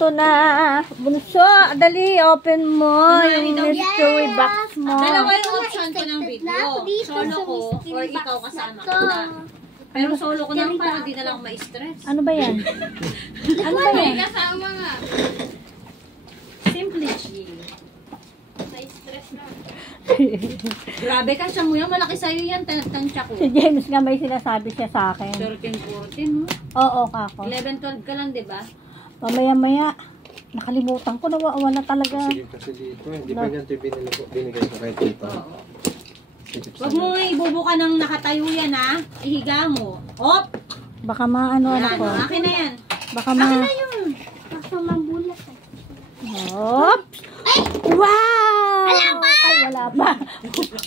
Eto na. Bunso, dali, open mo yung mystery box mo. Dalawa yung option ko ng video. Solo ko or ikaw kasama ko na. Pero solo ko lang para di na lang ma-stress. Ano ba yan? Ano ba yan? Kasama nga. Simply G. Na-stress na. Grabe ka siya mo yan. Malaki sa'yo yan. Tansya ko. Si James nga may sinasabi siya sa akin. 13-14 mo. Oo, kako. 11-12 ka lang, di ba? Mamaya-maya, nakalimutan ko, nawawala talaga. Sige kasi dito, hindi pa niyan ito binigay ko kay tita. Oo. Huwag mo ibubuka ng nakatayo yan, ha? Ihiga mo. Hop! Baka maano Yan, ako. akin na yan. Baka Akin na yun. Baka mabulat. Hop! Wow! Ay, wala pa.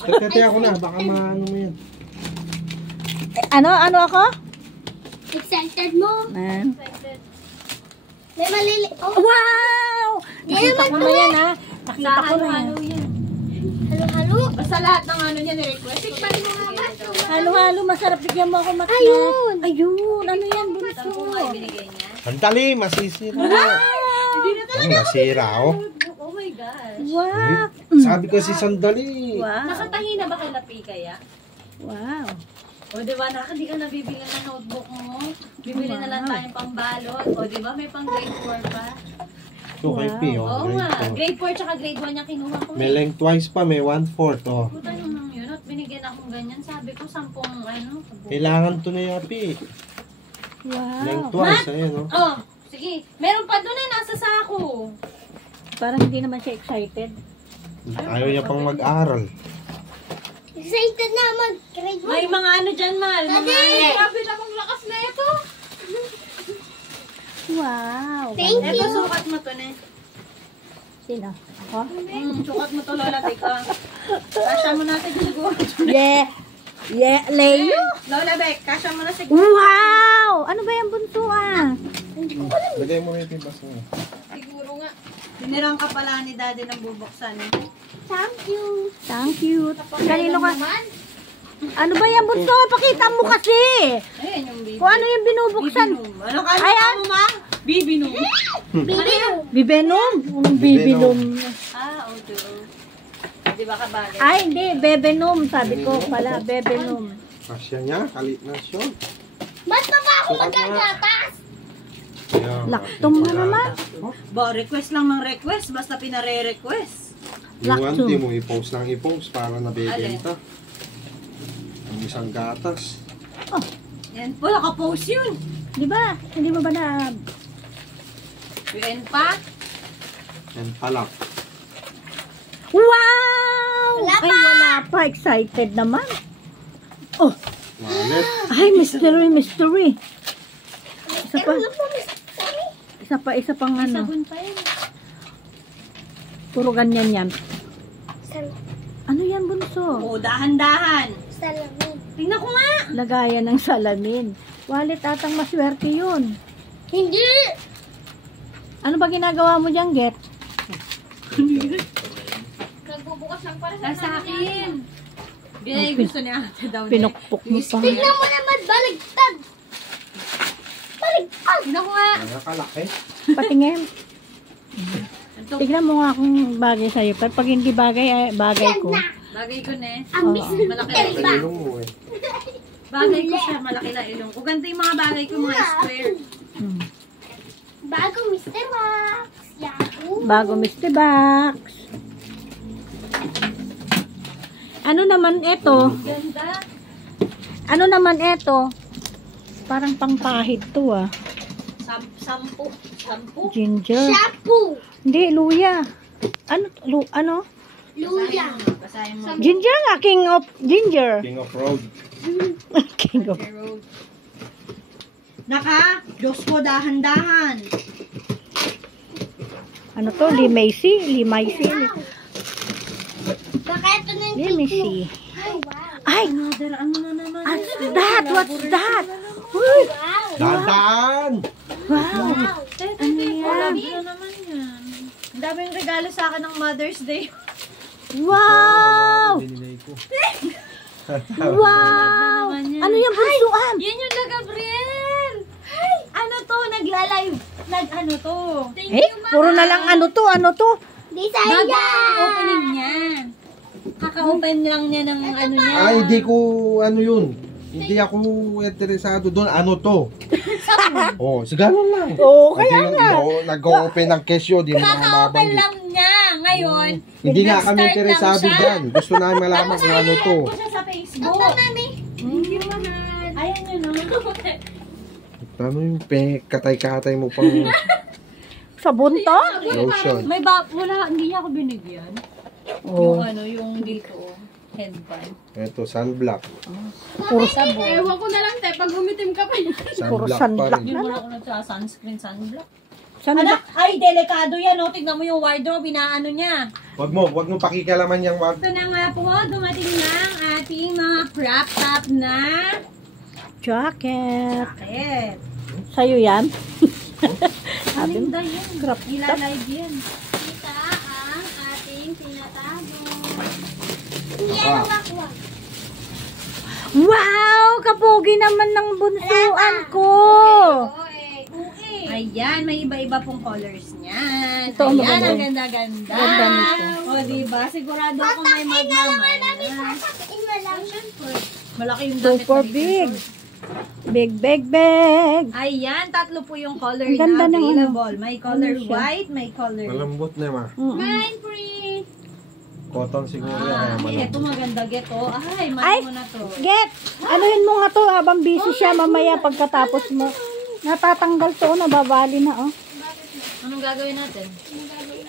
Tagkati ako na, baka maano mo yan. Ano ako? Excited mo? Man. May malili. Oh, Wow! Nakita ko na yan, ha? Nakita ko na yan. Halo-halo yan. halo-halo. Basta lahat ng ano niya ni-request. Tikman mo nga ba? Halo-halo, masarap. Bigyan mo ako matna. Ayun. Ayun, ano yan, bunso? Saan po nga ibinigay niya? Ang dali, masisira. Hindi na Ang nasira, oh. Oh my gosh. Wow! Sabi kasi sandali. Wow! Nakatahi na ba kay Lapi kaya? Wow! O diba, hindi ka nabibili ng notebook mo. Bibili na lang tayong pambalot. O diba, may pang grade 4 pa. So, kay P, oh. Oo nga, Grade grade 4 tsaka grade 1 niya kinuha ko. 4. May lengthwise pa, may 1/4, oh. Puta naman yun. At binigyan akong ganyan. Sabi ko, 10 ano. Kailangan to na yan, P. Wow! Lengthwise, ayan, oh. Oh, sige. Meron pa doon nasa sako. Parang hindi naman siya excited. Ayaw niya pang mag-aral. Excited na mag-grade 1. May mga ano dyan, Mal. Mga ano. Grabe na mong lakas na ito. Wow! Thank Ito, you. sukat mo to, ne. Sino? Ako? Sukat mo to, Lola, tika. Kasya mo natin siguro. Yeah! Yeah, Leo! Lola, Bek, kasya mo na siguro. Wow! Ano ba yung bunso ah? Lagay mo yung tibas mo. Siguro nga. Tinirang ka pala ni Daddy ng bubuksan. Thank you. Thank you. Kanino ka? Ano ba yan bunso? Pakita mo kasi! Ayan yung baby. Kung ano yung binubuksan. Bibinum. Ano ka? Ayan. Ano ma? Bibinum. Bibinom. Bibenom? Anong bibinom? Ah, okay. Di ba kabagay? Ay, hindi. Bebenom. Sabi ko pala. Bebenom. Kasya niya, kalit na siya. Ba't pa ba ako magagatas? Laktom na naman. Ba, request lang ng request. Basta pinare-request. Iwan, Lakto. di mo i-post ng i-post para nabibenta. Ang isang gatas. Oh, Yan po, nakapost yun. di ba? Hindi mo ba na... Yan pa. Yan palak. Wow! Wala Ay, wala pa. Excited naman. Oh, Wallet. ay, mystery, mystery. Isa pa. Ano po, Miss Sammy? Isa pang ano. Sabon pa yun. Puro ganyan yan. Sal- Ano yan, bunso? Oo, dahan-dahan. Salamin. Tingnan ko nga. Lagayan ng salamin. Wallet atang maswerte yun. Hindi. Ano ba ginagawa mo dyan, Get? Nagbubukas lang para Nasa akin. Binay gusto niya ate daw. Pinukpok mo pa. Tignan mo naman, baligtad. Baligtad. Tingnan ko nga. Nakakalaki. Patingin. Ito, Tignan mo nga kung bagay sa'yo. Pero pag hindi bagay, ay bagay ko. bagay ko na eh. Ang Miss Malaki na ilong. Ilong mo eh. Bagay ko siya, malaki na ilong. Kung ganito yung mga bagay ko, mga square. Hmm. Bagong Mr. Max. Yahoo. Bago Mr. Box. Ano naman ito? Ganda. Ano naman ito? Parang pangpahid to ah. Sampu. Ginger. Shampoo. Hindi, luya. Ano? Luya. Basahin mo. Ginger nga, king of ginger. King of Road. King of... Naka, Diyos ko, dahan-dahan. Ano to? Limacy? Baka ito na yung Limacy. Ay, wow. Ay! Another, ano na naman? What's that? What's that? Uy! Wow. Dadaan! Wow! Ano yan? Ano naman yan? Ang daming regalo sa akin ng Mother's Day. Wow! Binigay ko. Wow! naman yan. Ano yung bunsuan? Yan yung na Gabriel! Ano to? Nagla-live. nag-ano to. Puro na lang ano to. Design Bago niya. ang opening niya. Kaka-open lang niya ng ano niya. Ay, hindi ko, ano yun. Hindi ako interesado doon. Ano to? Oh, si ganun lang. Oo, kaya nga. Nag-open ng kesyo, di mo na Kaka-open mabanggit. lang niya. Ngayon, Hindi nga kami nag-start lang interesado siya. dyan. Gusto namin malaman kung ano to. Ko siya sa Facebook. Thank you, mahal. Ayan yun, no? Paano yung katay-katay mo pang Sabon to? lotion? Wala, hindi niya ako binigyan. Oo. Yung dito, headband. Ito, sunblock. Puro Ewan ko na lang, te. Pag humitim ka pa yun. Puro Sunblock pa sunblock. rin. Yung wala ko na sunscreen, sunblock. Sunblock. Ay, delikado yan, no? Tignan mo yung wardrobe, inaano niya. Wag mo pakikalaman yung wag. Ito na nga po, dumating na ang ating mga crop top na Jacket. jacket. Sa'yo yan? Sabi mo, Ganda yan. crop top. Ilalive yan. Kita ang ating tinatago. Ah. Wow! Kapogi naman ng bunsuan ko. Ayan, may iba-iba pong colors niyan. Ito, ang Ayan, maganda. ang ganda-ganda. Ganda nito. O, diba? Sigurado ako may magmamay. Sasakiin mo lang. Malaki yung Go damit for na dito. big. Big. Ayan, tatlo po yung color Ang ganda na ng available. May color Ano siya? white, may color Malambot na ma. Mine free. Cotton siguro yan. Kaya ito malambot. maganda geto. Ay, Ay! mo na to. Get! Anuhin mo nga to habang busy siya mamaya pagkatapos mo. Natatanggal to, nababali na, oh. Anong gagawin natin?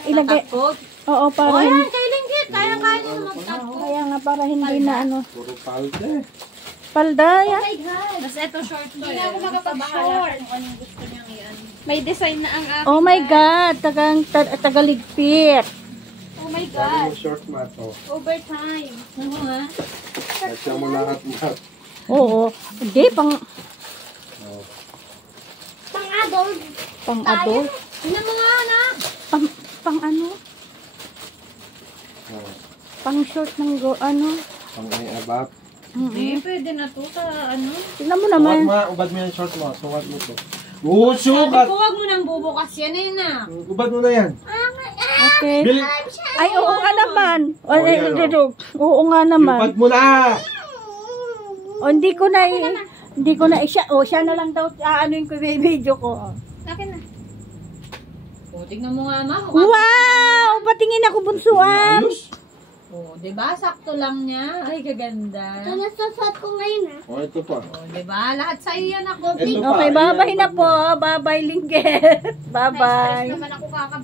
Ilagay. Coat? Oo, para Ayan, hindi. kay Linggit. Kaya-kaya niya mag-top coat. Kaya nga, para hindi na, ano. Puro palde. Palda, yan. Tapos ito short to. Hindi ako makapag-short. Kung anong gusto niyang i-ano. May design na ang aking. Oh my God, tagaligpit. Oh my Sabi God. mo short mat, oh. Overtime. Ano nga? Kasya mo lahat mat. Oo. Hindi, Oh. Pang-adult. pang-adult. Tingnan mo nga, anak. Pang ano? Oh. Pang-short ng ano? Pang ay abap. Hindi, pwede na to sa ano. Tingnan mo Ubad naman. mo, ubad mo yung short mo. Sukat mo to. Oo, Sabi sukat! ko, wag mo nang bubukas yan eh na. Ubad mo na yan. Okay. Bil, Ay, oo nga naman. Oh, yan, Oo nga naman. ubad mo na! O, hindi ko na siya. O, siya na lang daw. Aanoin ko yung video ko. Akin na. O, tignan mo nga, ma. Wow! Patingin ako bunsuan. Ayos. O, diba? Sakto lang niya. Ay, kaganda. Ito nasasot ko ngayon, Oh, ito pa. O, diba? Lahat sa'yo yan ako. Ito pa. Okay, bye-bye na po. Bye-bye, Linggit. Bye-bye. Naman ako kakabi.